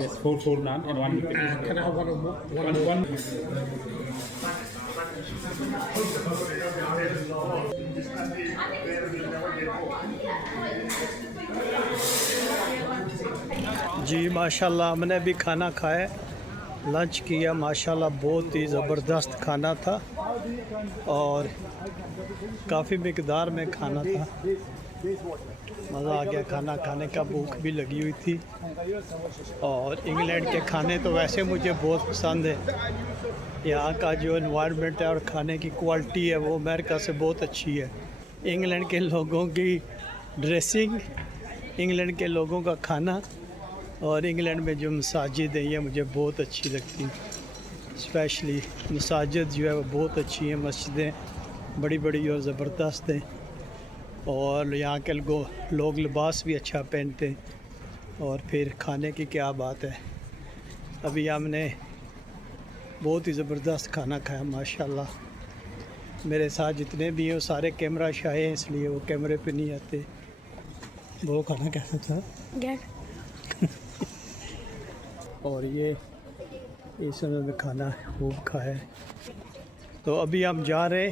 Yes, four naan and one. Can I have one more? One. जी माशाल्लाह हमने भी खाना खाया, लंच किया। माशाल्लाह बहुत ही ज़बरदस्त खाना था और काफ़ी मिकदार में खाना था। मज़ा आ गया खाना खाने का, भूख भी लगी हुई थी। और इंग्लैंड के खाने तो वैसे मुझे बहुत पसंद है। यहाँ का जो एनवायरनमेंट है और खाने की क्वालिटी है वो अमेरिका से बहुत अच्छी है। इंग्लैंड के लोगों की ड्रेसिंग, इंग्लैंड के लोगों का खाना और इंग्लैंड में जो मसाजिद हैं ये मुझे बहुत अच्छी लगती हैं। स्पेशली मसाजिद जो है वो बहुत अच्छी हैं, मस्जिदें बड़ी बड़ी और ज़बरदस्त हैं। और यहाँ के लोग लिबास भी अच्छा पहनते हैं। और फिर खाने की क्या बात है, अभी हमने बहुत ही ज़बरदस्त खाना खाया माशाल्लाह। मेरे साथ जितने भी हैं वो सारे कैमरा शाय हैं, इसलिए वो कैमरे पे नहीं आते। वो खाना कैसा था? और ये इस समय में खाना खूब खाया। तो अभी हम जा रहे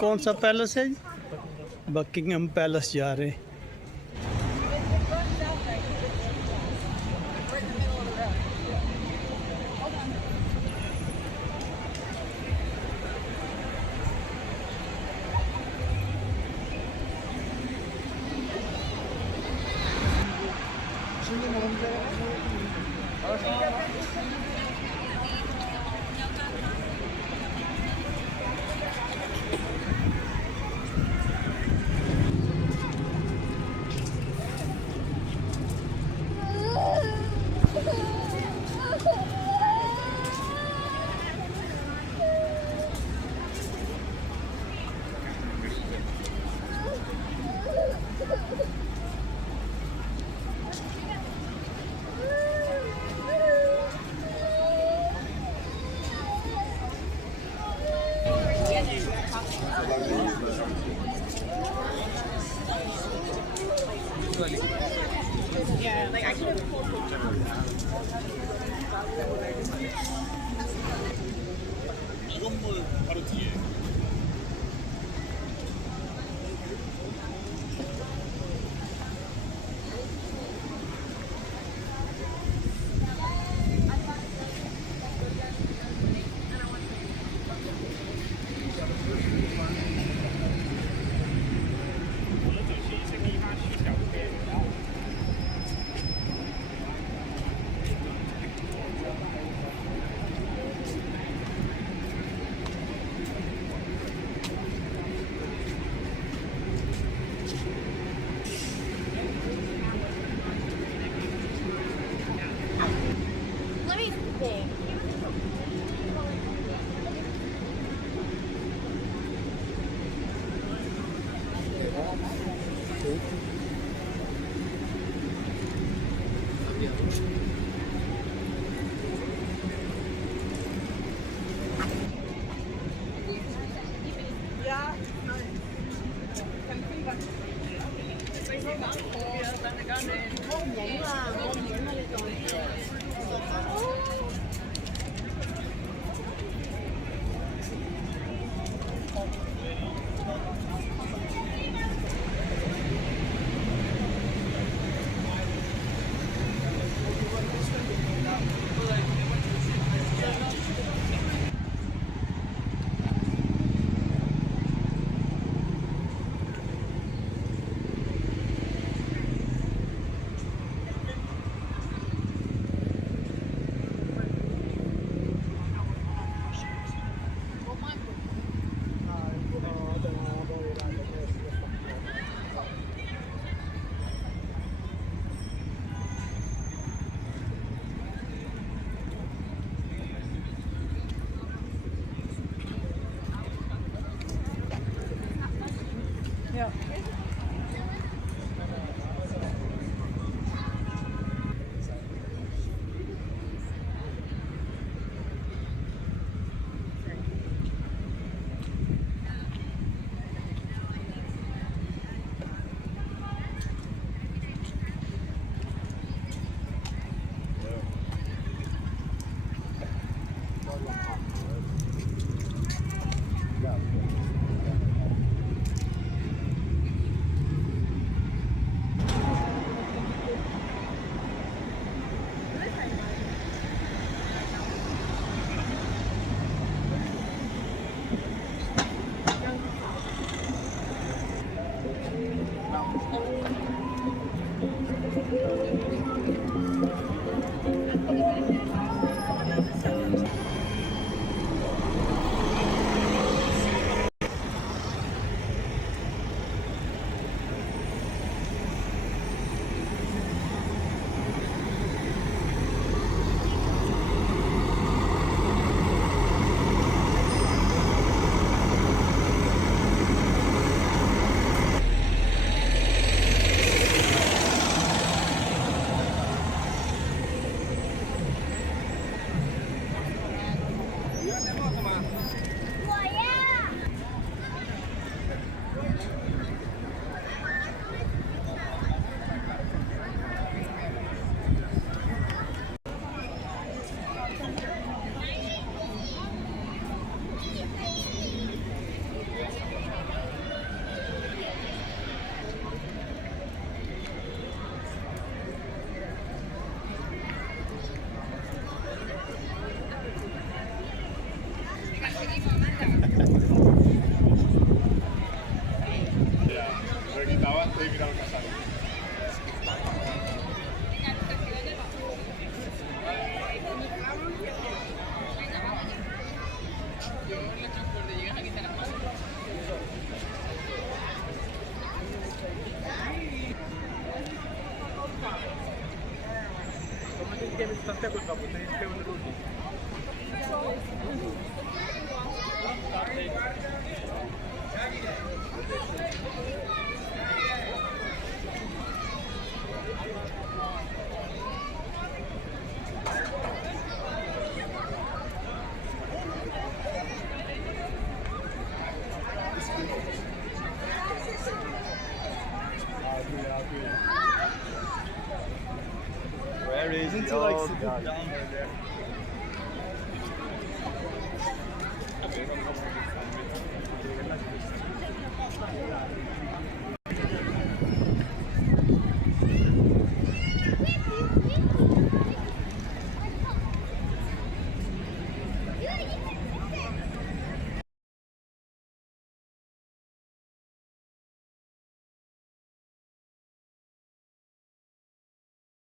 कौन सा पैलेस है? बकिंगम पैलेस जा रहे हैं। Yeah, like I could have pulled 건물 바로 뒤에. Where is Isn't it? it like Oh, super God. down right there?